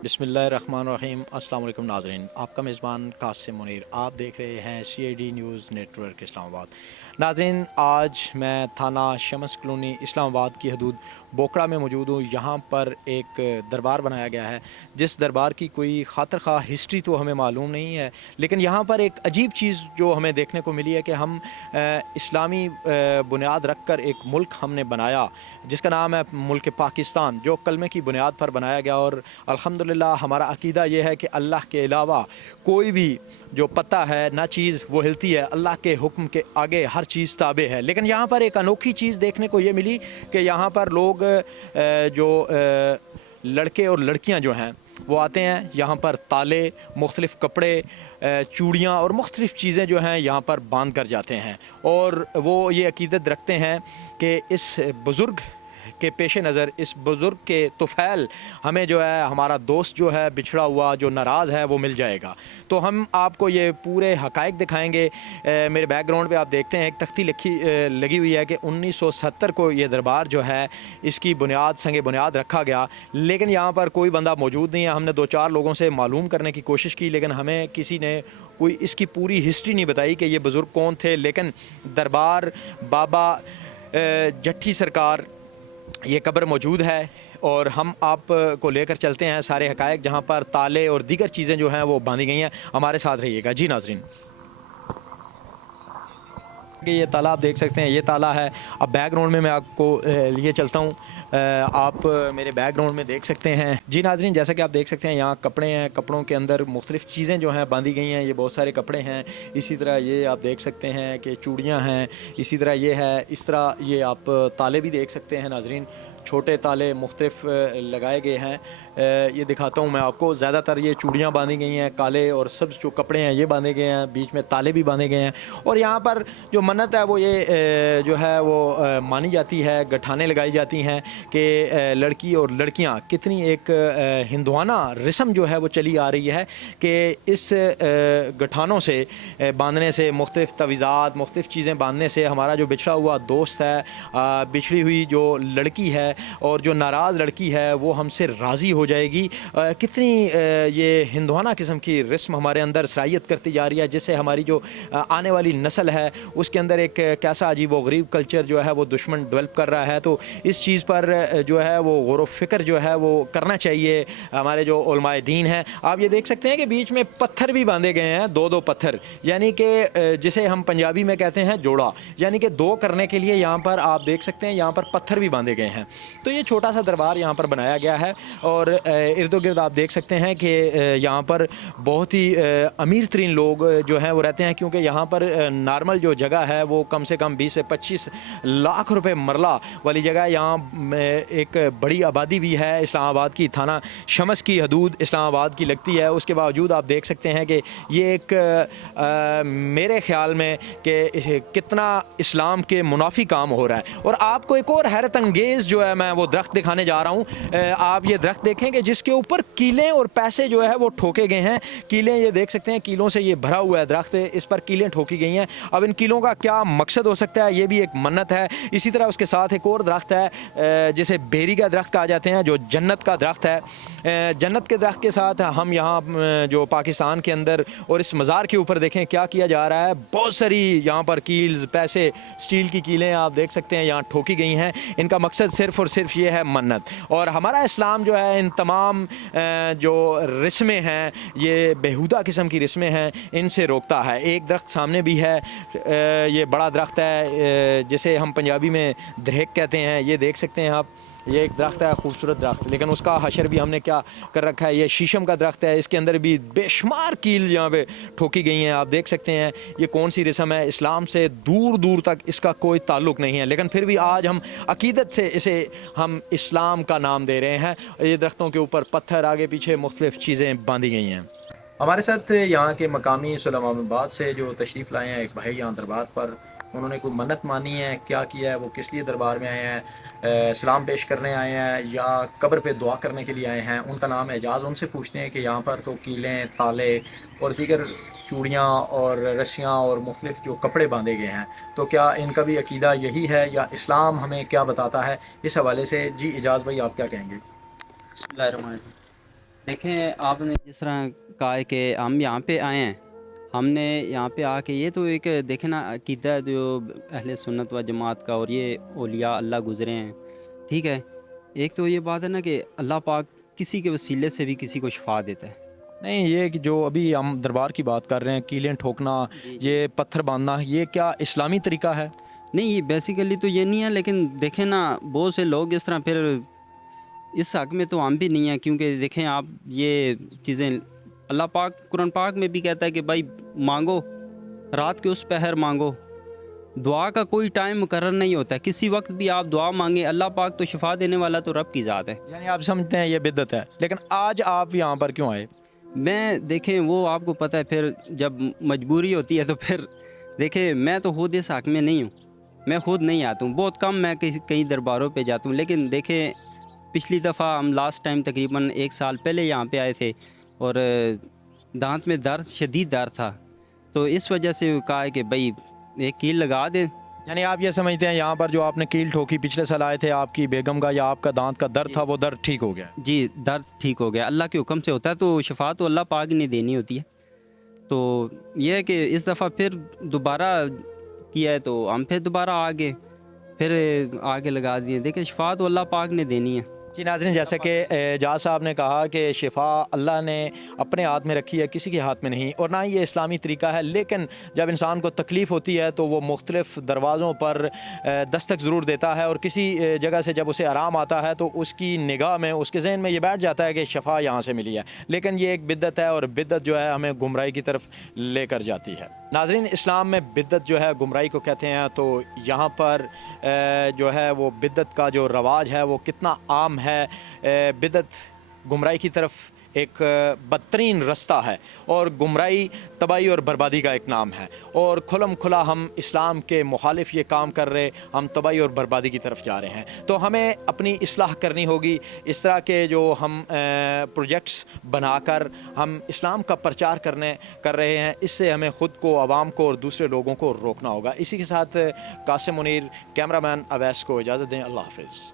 बिस्मिल्लाहिर्रहमानिर्रहीम। अस्सलाम वालेकुम नाज़रीन, आपका मेज़बान कासिम मुनीर, आप देख रहे हैं CID न्यूज़ नेटवर्क इस्लामाबाद। नाज़रीन, आज मैं थाना शम्स कॉलोनी इस्लामाबाद की हदूद बोकड़ा में मौजूद हूँ। यहाँ पर एक दरबार बनाया गया है, जिस दरबार की कोई खातर खा हिस्ट्री तो हमें मालूम नहीं है, लेकिन यहाँ पर एक अजीब चीज़ जो हमें देखने को मिली है कि हम इस्लामी बुनियाद रख कर एक मुल्क हमने बनाया जिसका नाम है मुल्क पाकिस्तान, जो कलमे की बुनियाद पर बनाया गया। और अल्हम्दुलिल्लाह हमारा अकीदा ये है कि अल्लाह के अलावा कोई भी जो पता है ना चीज़ वो हिलती है, अल्लाह के हुक्म के आगे हर चीज़ ताबे है। लेकिन यहाँ पर एक अनोखी चीज़ देखने को ये मिली कि यहाँ पर लोग जो लड़के और लड़कियाँ जो हैं वो आते हैं, यहाँ पर ताले, मुख्तलिफ़ कपड़े, चूड़ियाँ और मुख्तलिफ़ चीज़ें जो हैं यहाँ पर बांध कर जाते हैं। और वो ये अकीदत रखते हैं कि इस बुज़ुर्ग के पेश नज़र, इस बुज़ुर्ग के तुफ़ैल हमें जो है हमारा दोस्त जो है बिछड़ा हुआ, जो नाराज़ है, वो मिल जाएगा। तो हम आपको ये पूरे हक़ाइक़ दिखाएंगे। मेरे बैकग्राउंड पे आप देखते हैं एक तख्ती लगी हुई है कि 1970 को ये दरबार जो है इसकी बुनियाद संगे बुनियाद रखा गया, लेकिन यहाँ पर कोई बंदा मौजूद नहीं है। हमने 2-4 लोगों से मालूम करने की कोशिश की, लेकिन हमें किसी ने कोई इसकी पूरी हिस्ट्री नहीं बताई कि ये बुज़ुर्ग कौन थे। लेकिन दरबार बाबा जट्ठी सरकार ये कब्र मौजूद है और हम आप को लेकर चलते हैं सारे हक़ाइक़, जहाँ पर ताले और दीगर चीज़ें जो हैं वो बांधी गई हैं। हमारे साथ रहिएगा जी नाज़रीन। कि ये ताला आप देख सकते हैं, ये ताला है। अब बैकग्राउंड में मैं आपको लिए चलता हूँ, आप मेरे बैकग्राउंड में देख सकते हैं जी नाज़रीन। जैसा कि आप देख सकते हैं यहाँ कपड़े हैं, कपड़ों के अंदर मुख्तलिफ़ चीज़ें जो हैं बांधी गई हैं। ये बहुत सारे कपड़े हैं। इसी तरह ये आप देख सकते हैं कि चूड़ियाँ हैं, इसी तरह ये है, इस तरह ये आप ताले भी देख सकते हैं नाज़रीन। छोटे ताले मुख्तलिफ़ लगाए गए हैं। ये दिखाता हूँ मैं आपको। ज़्यादातर ये चूड़ियाँ बांधी गई हैं, काले और सब्ज़ जो कपड़े हैं ये बांधे गए हैं, बीच में ताले भी बांधे गए हैं। और यहाँ पर जो मन्नत है वो ये जो है वो मानी जाती है, गठाने लगाई जाती हैं कि लड़की और लड़कियाँ कितनी एक हिंदुआना रस्म जो है वो चली आ रही है कि इस गठानों से बांधने से, मुख्तलिफ़ तवीज़ात, मुख्तलिफ़ चीज़ें बांधने से हमारा जो बिछड़ा हुआ दोस्त है, बिछड़ी हुई जो लड़की है और जो नाराज़ लड़की है वो हमसे राज़ी हो जाएगी। कितनी ये हिंदुआना किस्म की रस्म हमारे अंदर सरायत करती जा रही है, जिससे हमारी जो आने वाली नस्ल है उसके अंदर एक कैसा अजीब व गरीब कल्चर जो है वो दुश्मन डेवलप कर रहा है। तो इस चीज़ पर जो है वो गौर व फ़िक्र जो है वो करना चाहिए हमारे जो उलमाए दीन हैं। आप ये देख सकते हैं कि बीच में पत्थर भी बांधे गए हैं, 2-2 पत्थर, यानी कि जिसे हम पंजाबी में कहते हैं जोड़ा, यानी कि 2 करने के लिए यहाँ पर आप देख सकते हैं यहाँ पर पत्थर भी बांधे गए हैं। तो ये छोटा सा दरबार यहाँ पर बनाया गया है और इर्द गिर्द आप देख सकते हैं कि यहाँ पर बहुत ही अमीर तरीन लोग जो हैं वो रहते हैं, क्योंकि यहाँ पर नॉर्मल जो जगह है वो कम से कम 20 से 25 लाख रुपए मरला वाली जगह है। यहाँ एक बड़ी आबादी भी है इस्लामाबाद की, थाना शम्स की हदूद इस्लामाबाद की लगती है। उसके बावजूद आप देख सकते हैं कि ये एक मेरे ख़्याल में कि कितना इस्लाम के मुनाफी काम हो रहा है। और आपको एक और हैरत अंगेज़ जो है मैं वो दरख्त दिखाने जा रहा हूँ। आप ये दरख्त देखें कि जिसके ऊपर कीलें और पैसे जो है वो ठोके गए हैं। कीलें ये देख सकते हैं, कीलों से ये भरा हुआ है दरख्त, इस पर कीलें ठोकी गई हैं। अब इन कीलों का क्या मकसद हो सकता है, ये भी एक मन्नत है। इसी तरह उसके साथ एक और दरख्त है जिसे बेरी का दरख्त कहा जाते हैं, जो जन्नत का दरख्त है। जन्नत के दरख्त के साथ हम यहाँ जो पाकिस्तान के अंदर और इस मज़ार के ऊपर देखें क्या किया जा रहा है। बहुत सारी यहाँ पर कील्स, पैसे, स्टील की कीलें आप देख सकते हैं यहाँ ठोकी गई हैं। इनका मकसद सिर्फ़ और सिर्फ ये है मन्नत। और हमारा इस्लाम जो है इन तमाम जो रस्में हैं, ये बेहुदा किस्म की रस्में हैं, इनसे रोकता है। एक दरख्त सामने भी है, ये बड़ा दरख्त है जिसे हम पंजाबी में दरहेक कहते हैं। ये देख सकते हैं आप, ये एक दरख्त है, खूबसूरत दरख्त, लेकिन उसका हशर भी हमने क्या कर रखा है। ये शीशम का दरख्त है, इसके अंदर भी बेशुमार कील यहाँ पे ठोकी गई हैं। आप देख सकते हैं ये कौन सी रस्म है, इस्लाम से दूर दूर तक इसका कोई ताल्लुक़ नहीं है, लेकिन फिर भी आज हम अकीदत से इसे हम इस्लाम का नाम दे रहे हैं। ये दरख्तों के ऊपर पत्थर, आगे पीछे मुख्तलिफ़ चीज़ें बांधी गई हैं। हमारे साथ यहाँ के मकामी इस्लामाबाद से जो तशरीफ़ लाए हैं एक भाई यहाँ दरबार पर, उन्होंने कोई मन्नत मानी है, क्या किया है, वो किस लिए दरबार में आए हैं, सलाम पेश करने आए हैं या कब्र पे दुआ करने के लिए आए हैं। उनका नाम है एजाज़। उनसे पूछते हैं कि यहाँ पर तो कीलें, ताले और दीगर चूड़ियाँ और रस्सियाँ और मुख्तलिफ़ जो कपड़े बांधे गए हैं, तो क्या इनका भी अकीदा यही है या इस्लाम हमें क्या बताता है, इस हवाले से जी एजाज़ भाई आप क्या कहेंगे? बिस्मिल्लाहिर्रहमानिर्रहीम। देखें, आपने जिस तरह कहा है कि हम यहाँ पे आए हैं, हमने यहाँ पे आके ये तो एक देखे ना अकीदा है जो अहले सुन्नत व जमात का, और ये औलिया अल्लाह गुज़रे हैं, ठीक है। एक तो ये बात है ना कि अल्लाह पाक किसी के वसीले से भी किसी को शिफा देता है। नहीं, ये कि जो अभी हम दरबार की बात कर रहे हैं, कीलें ठोकना, जी जी। ये पत्थर बांधना, ये क्या इस्लामी तरीका है? नहीं, ये बेसिकली तो ये नहीं है, लेकिन देखें ना बहुत से लोग इस तरह फिर इस हक़ में तो हम भी नहीं हैं, क्योंकि देखें आप ये चीज़ें अल्लाह पाक कुरान पाक में भी कहता है कि भाई मांगो, रात के उस पहर मांगो। दुआ का कोई टाइम मुकर्रर नहीं होता है, किसी वक्त भी आप दुआ मांगे, अल्लाह पाक तो शिफा देने वाला तो रब की ज़ात है। यानी आप समझते हैं ये बिदअत है, लेकिन आज आप यहाँ पर क्यों आए? मैं देखें वो आपको पता है, फिर जब मजबूरी होती है तो फिर देखें मैं तो खुद इस हक़ में नहीं हूँ, मैं खुद नहीं आता हूँ, बहुत कम मैं कई दरबारों पे जाता हूँ। लेकिन देखें पिछली दफ़ा हम लास्ट टाइम तकरीबन 1 साल पहले यहाँ पे आए थे, और दांत में दर्द, शदीद दर्द था, तो इस वजह से कहा है कि भाई एक कील लगा दें। यानी आप ये समझते हैं यहाँ पर जो आपने कील ठोकी पिछले साल आए थे, आपकी बेगम का या आपका दांत का दर्द था, वो दर्द ठीक हो गया? जी, दर्द ठीक हो गया, अल्लाह के हुक्म से होता है, तो शिफा तो अल्लाह पाक ने देनी होती है। तो ये है कि इस दफ़ा फिर दोबारा किया है, तो हम फिर दोबारा आगे फिर आगे लगा दिए। देखिए शिफा तो अल्लाह पाक ने देनी है। जी नाज़रीन, जैसे कि एजाज साहब ने कहा कि शिफा अल्लाह ने अपने हाथ में रखी है, किसी के हाथ में नहीं, और ना ही ये इस्लामी तरीका है। लेकिन जब इंसान को तकलीफ़ होती है तो वो मुख्तलिफ़ दरवाज़ों पर दस्तक ज़रूर देता है, और किसी जगह से जब उसे आराम आता है तो उसकी निगाह में, उसके जहन में ये बैठ जाता है कि शिफा यहाँ से मिली है। लेकिन ये एक बिद्दत है, और बिद्दत जो है हमें गुमराही की तरफ लेकर जाती है। नाज़रीन, इस्लाम में बिद्दत जो है गुमराही को कहते हैं, तो यहाँ पर जो है वो बिद्दत का जो रवाज है वो कितना आम है। बिदअत गुमराही की तरफ एक बदतरीन रास्ता है, और गुमराही तबाही और बर्बादी का एक नाम है, और खुलम खुला हम इस्लाम के मुखालिफ ये काम कर रहे, हम तबाही और बर्बादी की तरफ जा रहे हैं। तो हमें अपनी इस्लाह करनी होगी। इस तरह के जो हम प्रोजेक्ट्स बनाकर हम इस्लाम का प्रचार कर रहे हैं, इससे हमें ख़ुद को, आवाम को और दूसरे लोगों को रोकना होगा। इसी के साथ कासिम मुनीर, कैमरामैन अवैस को इजाज़त दें। अल्लाह हाफ़िज़।